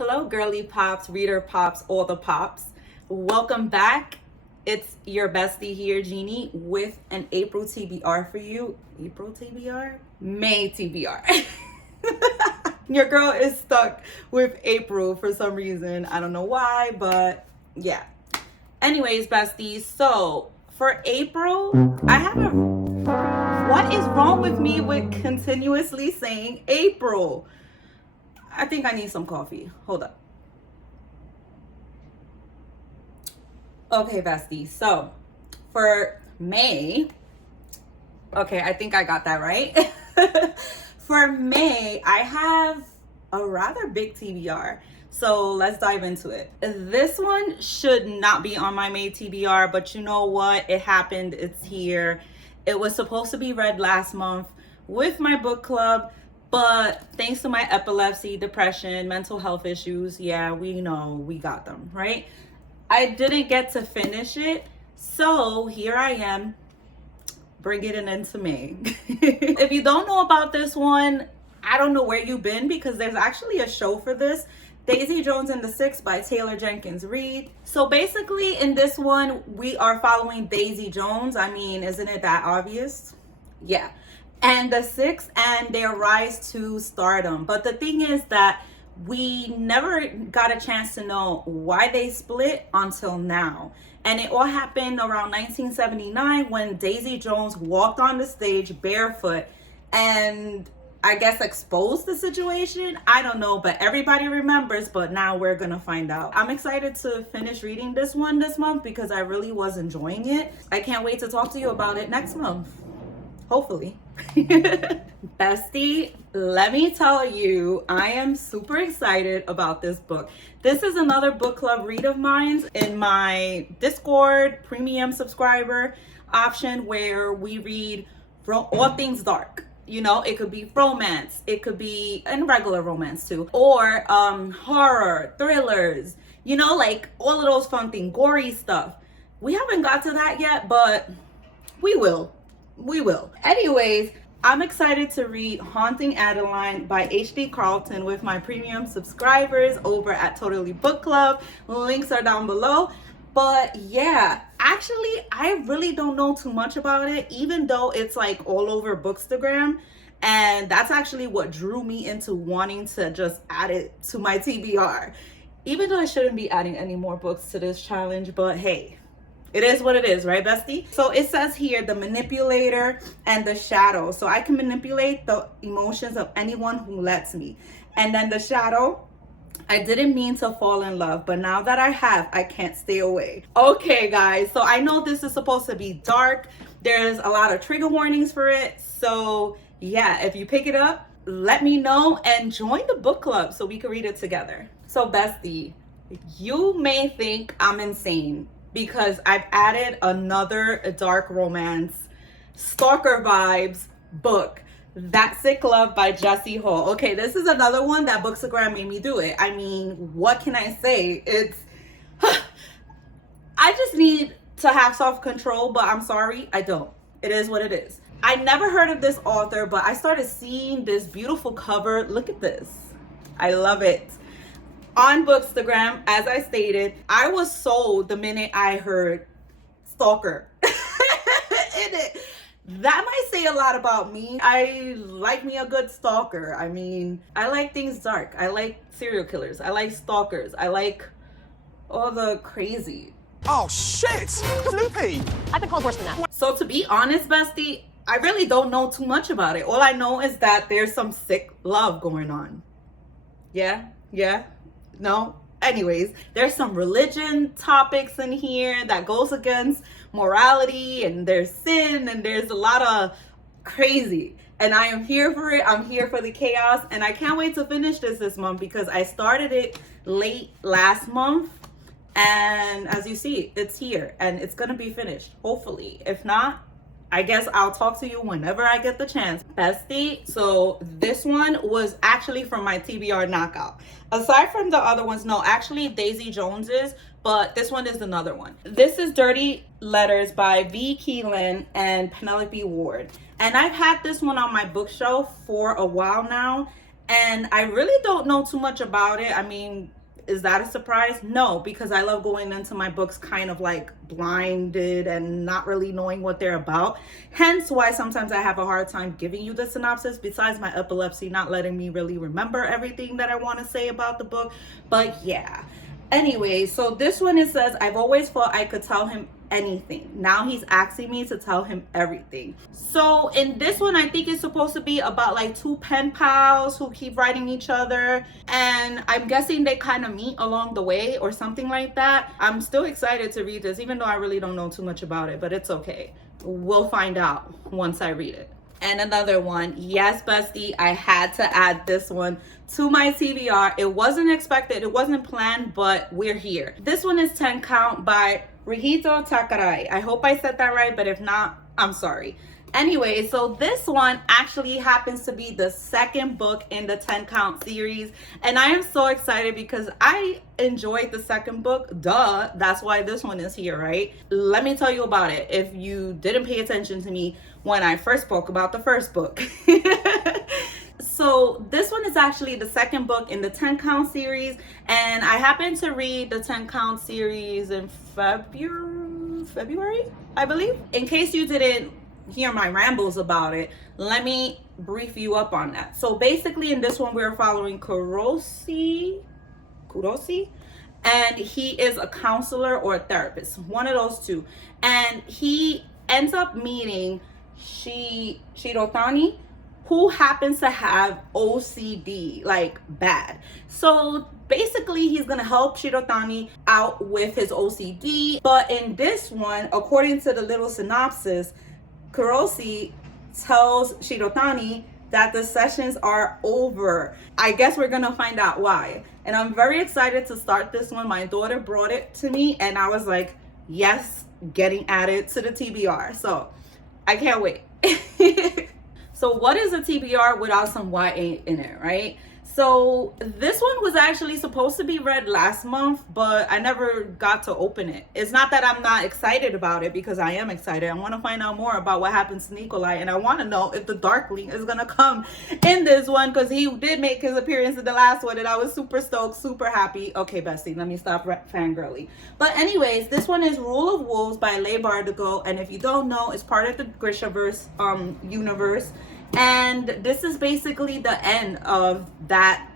Hello, girly pops, reader pops, all the pops. Welcome back. It's your bestie here, Jeannie, with an April TBR for you. April TBR? May TBR. Your girl is stuck with April for some reason. I don't know why, but yeah. Anyways, besties, so for April, I have a... What is wrong with me with continuously saying April? I think I need some coffee. Hold up. Okay, bestie. So for May, okay, I think I got that right. For May, I have a rather big TBR. So let's dive into it. This one should not be on my May TBR, but you know what? It happened. It's here. It was supposed to be read last month with my book club, but thanks to my epilepsy, depression, mental health issues, yeah, we know we got them, right? I didn't get to finish it, so here I am, bringing it into May. If you don't know about this one, I don't know where you've been, because there's actually a show for this, Daisy Jones and the Six by Taylor Jenkins Reid. So basically in this one, we are following Daisy Jones. I mean, isn't it that obvious? Yeah. And the Six and their rise to stardom. But the thing is that we never got a chance to know why they split until now. And it all happened around 1979 when Daisy Jones walked on the stage barefoot and I guess exposed the situation. I don't know, but everybody remembers, but now we're gonna find out. I'm excited to finish reading this one this month because I really was enjoying it. I can't wait to talk to you about it next month. Hopefully. Bestie, let me tell you, I am super excited about this book. This is another book club read of mine in my Discord premium subscriber option where we read all things dark. You know, it could be romance, it could be and regular romance too, or horror, thrillers, you know, like all of those fun things, gory stuff. We haven't got to that yet, but we will. We will. Anyways, I'm excited to read Haunting Adeline by H.D. Carlton with my premium subscribers over at Totally Book Club. Links are down below. But yeah, actually, I really don't know too much about it, even though it's like all over Bookstagram. And that's actually what drew me into wanting to just add it to my TBR. Even though I shouldn't be adding any more books to this challenge, but hey. It is what it is, right, bestie? So it says here, the manipulator and the shadow. So I can manipulate the emotions of anyone who lets me. And then the shadow, I didn't mean to fall in love, but now that I have, I can't stay away. Okay, guys, so I know this is supposed to be dark. There's a lot of trigger warnings for it. So yeah, if you pick it up, let me know and join the book club so we can read it together. So bestie, you may think I'm insane, because I've added another dark romance, stalker vibes book, That Sick Love by Jessie Hall. Okay, this is another one that Bookstagram made me do it. I mean, what can I say? It's, I just need to have self-control, but I'm sorry, I don't. It is what it is. I never heard of this author, but I started seeing this beautiful cover. Look at this. I love it. On Bookstagram, as I stated, I was sold the minute I heard stalker in it. That might say a lot about me. I like me a good stalker. I mean, I like things dark. I like serial killers. I like stalkers. I like all the crazy. Oh shit! Loopy! I've been called worse than that. So to be honest, bestie, I really don't know too much about it. All I know is that there's some sick love going on. Yeah? No? Anyways, there's some religion topics in here that goes against morality, and there's sin, and there's a lot of crazy. And I am here for it. I'm here for the chaos, and I can't wait to finish this month because I started it late last month. And as you see, it's here and it's gonna be finished, hopefully. If not, I guess I'll talk to you whenever I get the chance. Bestie, so this one was actually from my TBR knockout. Aside from the other ones, no, actually Daisy Jones's, but this one is another one. This is Dirty Letters by V. Keelan and Penelope Ward. And I've had this one on my bookshelf for a while now, And I really don't know too much about it. I mean, is that a surprise? No, because I love going into my books kind of like blinded and not really knowing what they're about. Hence why sometimes I have a hard time giving you the synopsis, besides my epilepsy not letting me really remember everything that I want to say about the book. But yeah. Anyway, so this one, it says, I've always thought I could tell him anything. Now he's asking me to tell him everything. So in this one, I think it's supposed to be about like two pen pals who keep writing each other. And I'm guessing they kind of meet along the way or something like that. I'm still excited to read this, even though I really don't know too much about it, but it's okay. We'll find out once I read it. And another one, yes, bestie, I had to add this one to my TBR. It wasn't expected, it wasn't planned, but we're here. This one is 10 Count by Rihito Takarai. I hope I said that right, but if not, I'm sorry. Anyway, so this one actually happens to be the second book in the 10 Count series, and I am so excited because I enjoyed the second book. Duh, that's why this one is here, right? Let me tell you about it if you didn't pay attention to me when I first spoke about the first book. So this one is actually the second book in the 10 Count series, and I happened to read the 10 Count series in February, I believe. In case you didn't hear my rambles about it, let me brief you up on that. So basically in this one, we're following Kuroshi, and he is a counselor or a therapist, one of those two. And he ends up meeting Shirotani, who happens to have OCD, like bad. So basically he's gonna help Shirotani out with his OCD. But in this one, according to the little synopsis, Kuroshi tells Shirotani that the sessions are over. I guess we're gonna find out why. And I'm very excited to start this one. My daughter brought it to me and I was like, yes, getting added to the TBR. So I can't wait. So what is a TBR without some YA in it, right? So this one was actually supposed to be read last month, but I never got to open it. It's not that I'm not excited about it, because I am excited. I want to find out more about what happens to Nikolai, and I want to know if the Darkling is going to come in this one, because he did make his appearance in the last one, and I was super stoked, super happy. Okay, bestie, let me stop fangirly. But anyways, this one is Rule of Wolves by Leigh Bardugo, and if you don't know, it's part of the Grishaverse universe. And this is basically the end of that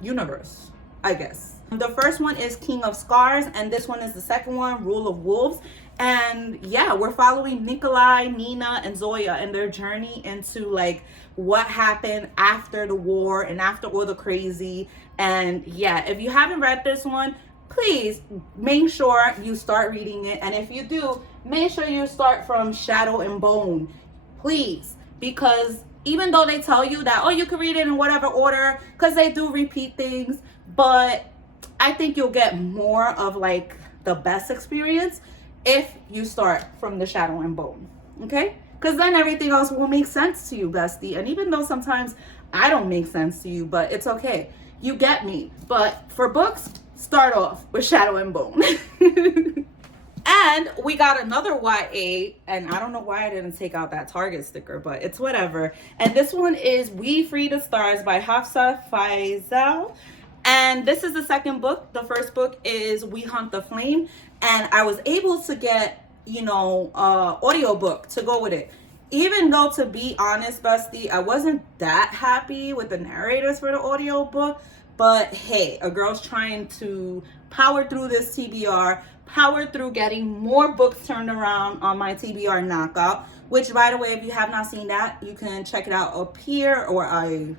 universe, I guess. The first one is King of Scars, and this one is the second one, Rule of Wolves. And yeah, we're following Nikolai, Nina, and Zoya and their journey into like what happened after the war and after all the crazy. And yeah, if you haven't read this one, please make sure you start reading it. And if you do, make sure you start from Shadow and Bone, please. Because even though they tell you that, oh, you can read it in whatever order, because they do repeat things, but I think you'll get more of like the best experience if you start from the Shadow and Bone, okay? Because then everything else will make sense to you, bestie. And even though sometimes I don't make sense to you, but it's okay. You get me. But for books, start off with Shadow and Bone. And we got another YA, and I don't know why I didn't take out that Target sticker, but it's whatever. And this one is We Free the Stars by Hafsa Faisal. And this is the second book. The first book is We Hunt the Flame. And I was able to get, audiobook to go with it. Even though, to be honest, bestie, I wasn't that happy with the narrators for the audiobook. But hey, a girl's trying to power through this TBR, power through getting more books turned around on my TBR knockout, which, by the way, if you have not seen that, you can check it out up here, or I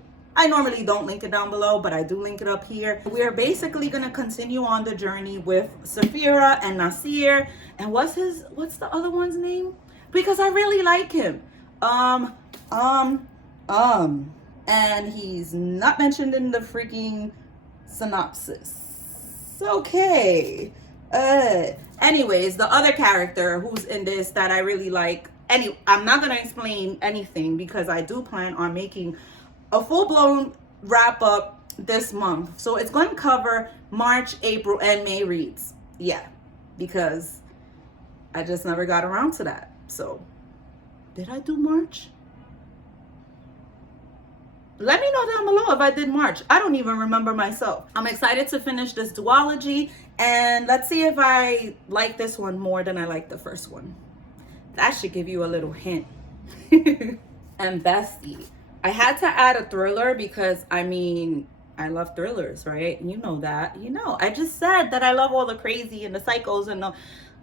normally don't link it down below, but I do link it up here. We're basically gonna continue on the journey with Saphira and Nasir, and what's the other one's name? Because I really like him. And he's not mentioned in the freaking synopsis. Okay. Anyways, the other character who's in this that I really like, I'm not gonna explain anything because I do plan on making a full-blown wrap-up this month. So it's going to cover March, April, and May reads. Yeah, because I just never got around to that. So, did I do March? Let me know down below if I did March. I don't even remember myself. I'm excited to finish this duology, and let's see if I like this one more than I like the first one. That should give you a little hint. And bestie, I had to add a thriller because, I mean, I love thrillers, right? You know that. You know, I just said that I love all the crazy and the psychos and the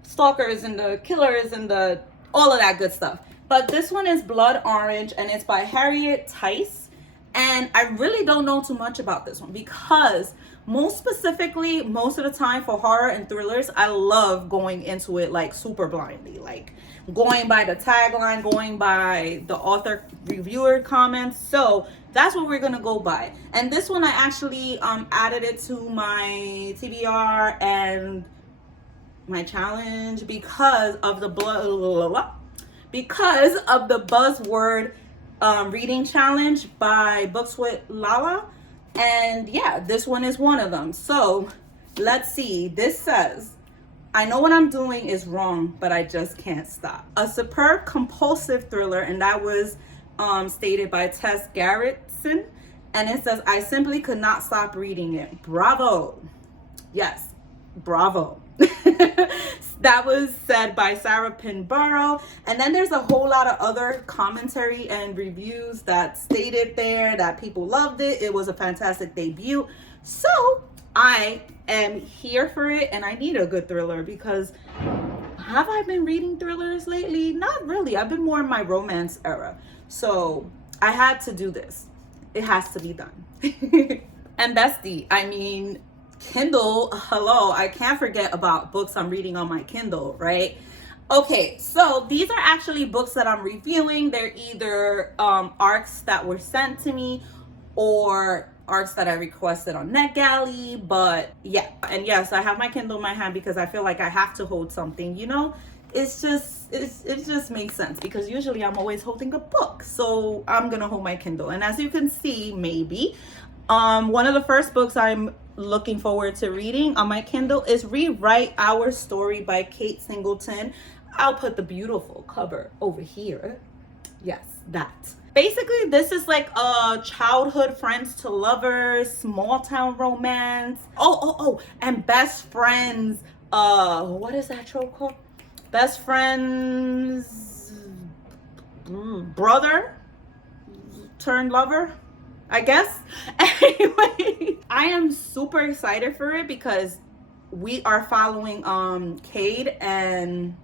stalkers and the killers and the all of that good stuff. But this one is Blood Orange, and it's by Harriet Tice. And I really don't know too much about this one because most specifically, most of the time for horror and thrillers, I love going into it like super blindly, like going by the tagline, going by the author reviewer comments. So that's what we're gonna go by. And this one I actually added it to my TBR and my challenge because of the buzzword reading challenge by Books with Lala. And yeah, this one is one of them. So let's see. This says, I know what I'm doing is wrong, but I just can't stop. A superb compulsive thriller, and that was stated by Tess Gerritsen. And it says, I simply could not stop reading it. Bravo. Yes, bravo. That was said by Sarah Pinborough. And then there's a whole lot of other commentary and reviews that stated there that people loved it. It was a fantastic debut. So I am here for it, and I need a good thriller because have I been reading thrillers lately? Not really. I've been more in my romance era. So I had to do this. It has to be done. And bestie, I mean, Kindle, hello, I can't forget about books I'm reading on my Kindle, right? Okay, so these are actually books that I'm reviewing. They're either arcs that were sent to me or arcs that I requested on NetGalley, but yeah. And yes, I have my Kindle in my hand because I feel like I have to hold something, you know? It just makes sense because usually I'm always holding a book. So I'm gonna hold my Kindle. And as you can see, maybe, one of the first books I'm looking forward to reading on my Kindle is Rewrite Our Story by Kate Singleton. I'll put the beautiful cover over here. Yes, that. Basically, this is like a childhood friends to lovers, small town romance. And best friends. What is that trope called? Best friends, brother turned lover, I guess. Anyway, I am super excited for it because we are following Cade and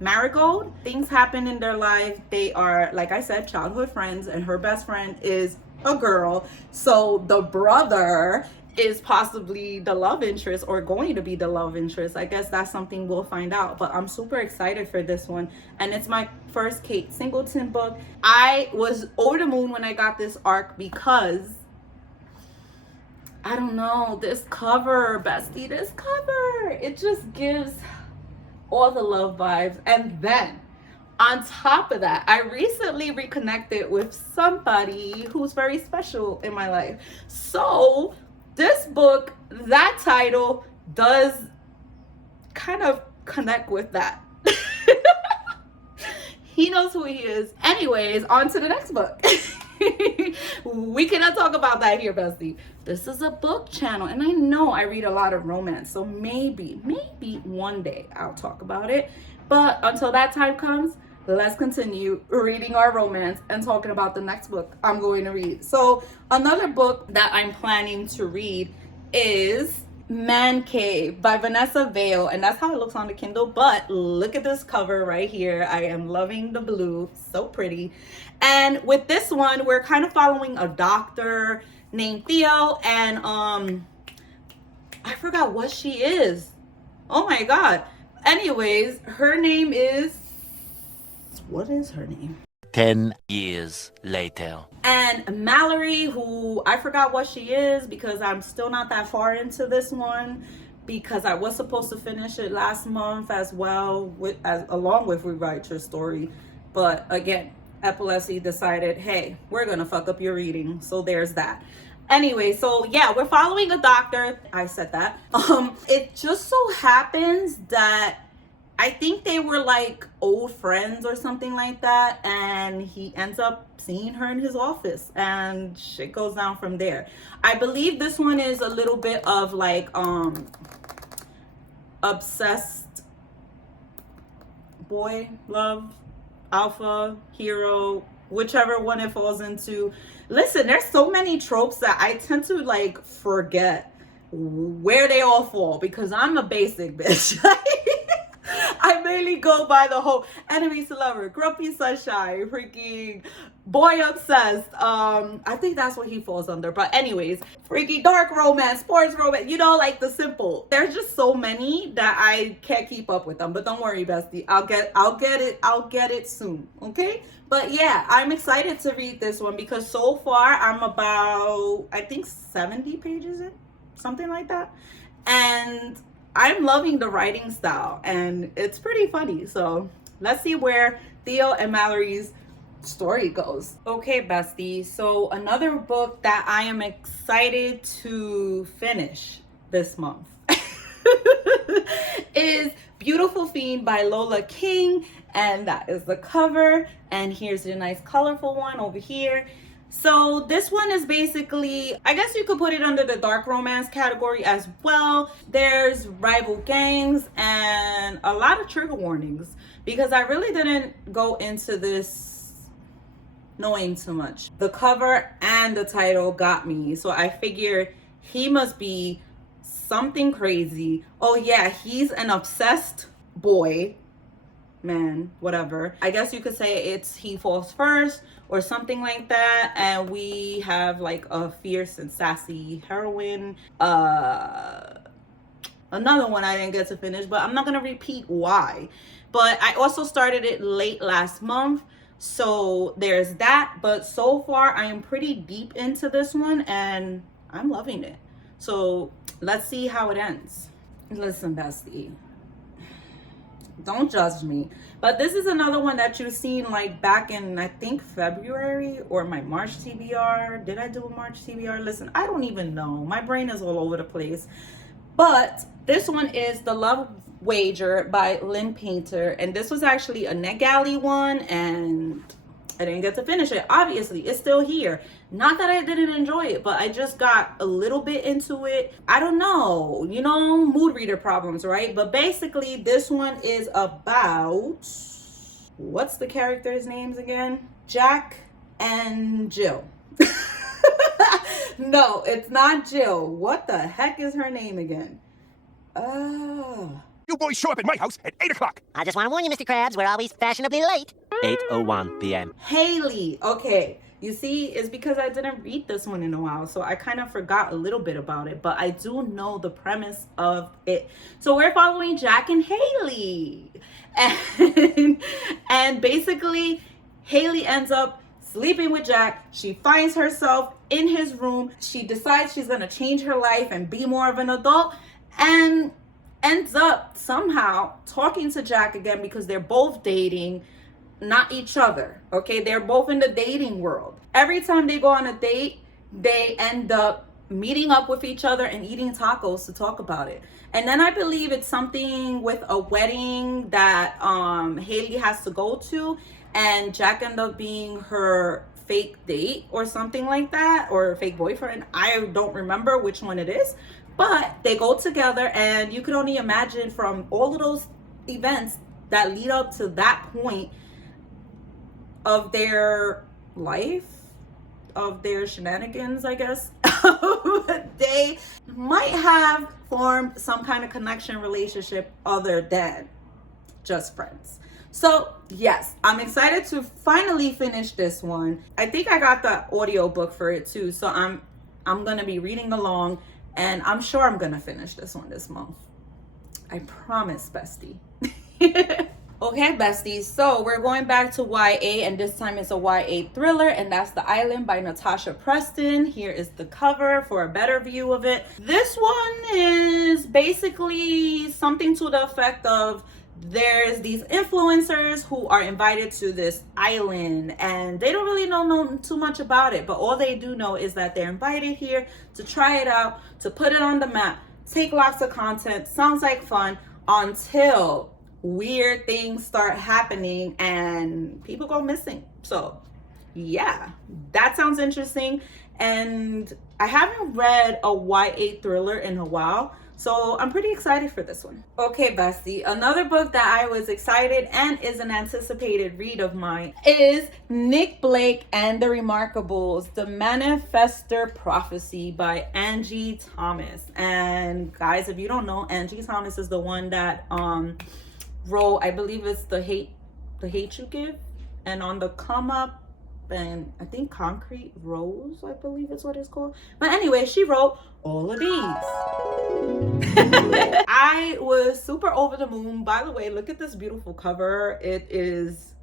Marigold. Things happen in their life. They are, like I said, childhood friends, and her best friend is a girl. So the brother is possibly the love interest or going to be the love interest. I guess that's something we'll find out, but I'm super excited for this one, and it's my first Kate Singleton book. I was over the moon when I got this arc because I don't know, this cover, bestie, this cover, it just gives all the love vibes. And then on top of that, I recently reconnected with somebody who's very special in my life. So this book, that title does kind of connect with that. He knows who he is. Anyways, on to the next book. We cannot talk about that here, bestie. This is a book channel, and I know I read a lot of romance, so maybe one day I'll talk about it. But until that time comes, let's continue reading our romance and talking about the next book I'm going to read. So another book that I'm planning to read is Man Cave by Vanessa Vale, and that's how it looks on the Kindle. But look at this cover right here. I am loving the blue, so pretty. And with this one, we're kind of following a doctor named Theo, and I forgot what she is. Oh my god. Anyways, her name is, what is her name? 10 years later. And Mallory, who I forgot what she is because I'm still not that far into this one, because I was supposed to finish it last month as well, along with Rewrite Your Story. But again, epilepsy decided, hey, we're gonna fuck up your reading. So there's that. Anyway, so yeah, we're following a doctor. I said that. It just so happens that I think they were like old friends or something like that, and he ends up seeing her in his office and shit goes down from there. I believe this one is a little bit of like obsessed boy love, alpha hero, whichever one it falls into. Listen, there's so many tropes that I tend to like forget where they all fall because I'm a basic bitch. I mainly go by the whole enemies to lover, grumpy sunshine, freaking boy obsessed. I think that's what he falls under. But anyways, freaking dark romance, sports romance, you know, like the simple. There's just so many that I can't keep up with them. But don't worry, bestie. I'll get it soon. Okay? But yeah, I'm excited to read this one because so far I'm about, I think 70 pages in, something like that. And I'm loving the writing style and it's pretty funny. So let's see where Theo and Mallory's story goes. Okay, bestie. So another book that I am excited to finish this month is Beautiful Fiend by Lola King. And that is the cover. And here's a nice colorful one over here. So this one is basically, I guess you could put it under the dark romance category as well. There's rival gangs and a lot of trigger warnings because I really didn't go into this knowing too much. The cover and the title got me. So I figured he must be something crazy. Oh yeah, he's an obsessed boy, man, whatever. I guess you could say it's he falls first or something like that, and we have like a fierce and sassy heroine. Another one I didn't get to finish, but I'm not gonna repeat why. But I also started it late last month, so there's that. But so far I am pretty deep into this one and I'm loving it. So let's see how it ends. Listen, bestie, don't judge me, but this is another one that you've seen like back in, I think, February or my March TBR. Did I do a March TBR? Listen, I don't even know. My brain is all over the place. But this one is The Love Wager by Lynn Painter. And this was actually a NetGalley one and I didn't get to finish it. Obviously, it's still here. Not that I didn't enjoy it, but I just got a little bit into it. I don't know, you know, mood reader problems, right? But basically, this one is about, what's the characters' names again? Jack and Jill. No, it's not Jill. What the heck is her name again? You boys show up at my house at 8 o'clock. I just want to warn you, Mr. Krabs, we're always fashionably late. 8:01 p.m. Haley. Okay. You see, it's because I didn't read this one in a while, so I kind of forgot a little bit about it, but I do know the premise of it. So we're following Jack and Haley. And basically, Haley ends up sleeping with Jack. She finds herself in his room. She decides she's going to change her life and be more of an adult, and ends up somehow talking to Jack again because they're both dating, not each other. Okay, they're both in the dating world. Every time they go on a date, they end up meeting up with each other and eating tacos to talk about it. And then I believe it's something with a wedding that Haley has to go to, and Jack ended up being her fake date or something like that, or fake boyfriend. I don't remember which one it is, but they go together, and you could only imagine from all of those events that lead up to that point of their life, of their shenanigans, I guess, they might have formed some kind of connection relationship other than just friends. So yes, I'm excited to finally finish this one. I think I got the audio book for it too, so I'm gonna be reading along, and I'm sure I'm gonna finish this one this month. I promise, bestie. Okay, besties, so we're going back to YA, and this time it's a YA thriller, and that's The Island by Natasha Preston. Here is the cover for a better view of it. This one is basically something to the effect of, there's these influencers who are invited to this island, and they don't really know too much about it, but all they do know is that they're invited here to try it out, to put it on the map, take lots of content. Sounds like fun, until weird things start happening and people go missing. So yeah, that sounds interesting. And I haven't read a YA thriller in a while, so I'm pretty excited for this one. Okay, bestie, another book that I was excited and is an anticipated read of mine is Nick Blake and the Remarkables, The Manifestor Prophecy by Angie Thomas. And guys, if you don't know, Angie Thomas is the one that wrote, I believe it's The Hate You Give, and On the Come Up, and I think Concrete Rose, I believe is what it's called. But anyway, she wrote all of these. I was super over the moon. By the way, look at this beautiful cover. It is,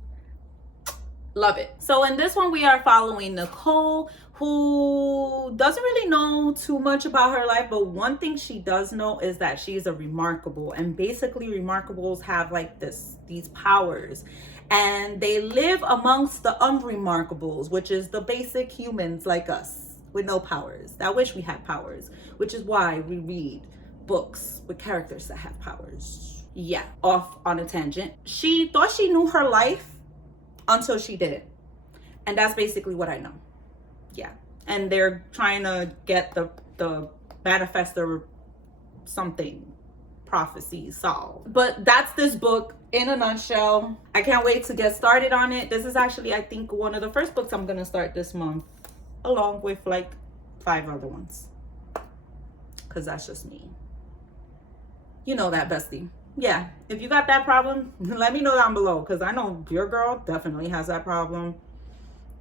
love it. So in this one, we are following Nicole, who doesn't really know too much about her life, but one thing she does know is that she's a remarkable, and basically remarkables have like these powers, and they live amongst the unremarkables, which is the basic humans like us with no powers, that wish we had powers, which is why we read books with characters that have powers. Yeah, off on a tangent. She thought she knew her life until she didn't, and that's basically what I know. Yeah, and they're trying to get the manifestor something prophecy solved. But that's this book in a nutshell. I can't wait to get started on it. This is actually, I think, one of the first books I'm gonna start this month, along with like 5 other ones, because that's just me. You know that, bestie. Yeah, if you got that problem, let me know down below, because I know your girl definitely has that problem,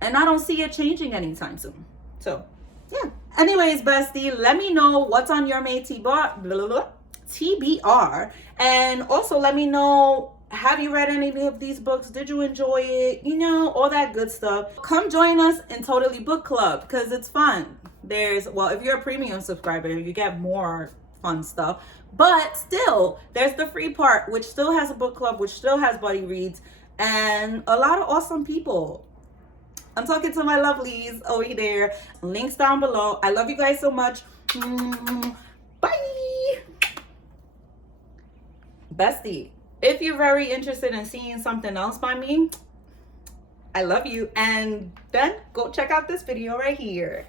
and I don't see it changing anytime soon. So yeah, anyways, bestie, let me know what's on your May TBR, and also let me know, have you read any of these books? Did you enjoy it? You know, all that good stuff. Come join us in Totally Book Club, because it's fun. There's, well, if you're a premium subscriber, you get more fun stuff, but still there's the free part, which still has a book club, which still has buddy reads, and a lot of awesome people. I'm talking to my lovelies over there. Links down below. I love you guys so much. Bye. Bestie, if you're very interested in seeing something else by me, I love you. And then go check out this video right here.